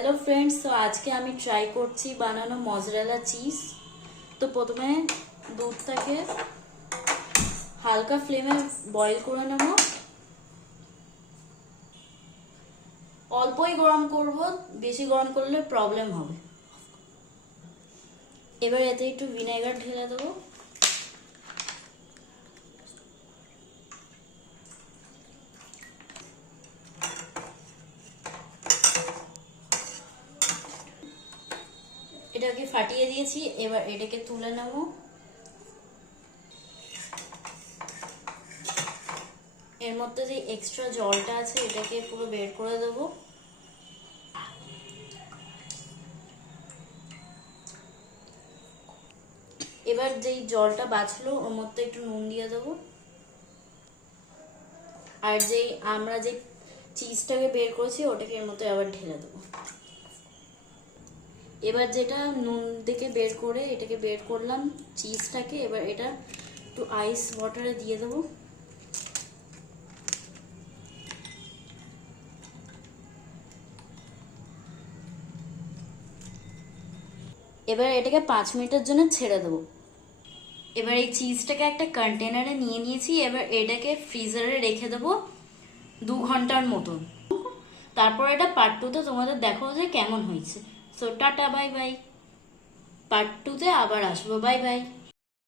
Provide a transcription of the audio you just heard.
Hello friends, तो आज के আমি ট্রাই করছি বানানো মজরেলা চিজ। তো প্রথমে দুধটাকে হালকা ফ্লেমে বয়েল করে নেব। অল্পই গরম করব, বেশি গরম করলে প্রবলেম হবে। এবার এতে একটু ভিনেগার ঢেলে দেব। এটাকে ফাটিয়ে দিয়েছি, এবার এটাকে তুলে নেব। এর মধ্যে যে এক্সট্রা জলটা আছে এটাকে পুরো বের করে দেব। এবার যেই জলটা বাঁচলো ওর মধ্যে একটু নুন দিয়ে দেব। আর যেই আমরা যে চিজটাকে বের করেছি ওটাকে এর মধ্যে আবার ঢেলে দেবো। এবার যেটা নুন থেকে বের করে এটাকে বের করলাম চিজটাকে, এবার এটা একটু আইস ওয়াটারে দিয়ে দেবো। এবার এটাকে 5 মিনিটের জন্য ছেড়ে দেবো। এবার এই চিজটাকে একটা কন্টেনারে নিয়ে নিয়েছি, এবার এটাকে ফ্রিজারে রেখে দেবো 2 ঘন্টার মতন। তারপর এটা পার্ট 2-তে তোমাদের দেখো যে কেমন হয়েছে। সো টাটা, বাই বাই। পার্ট 2-তে আবার আসবো। Bye by.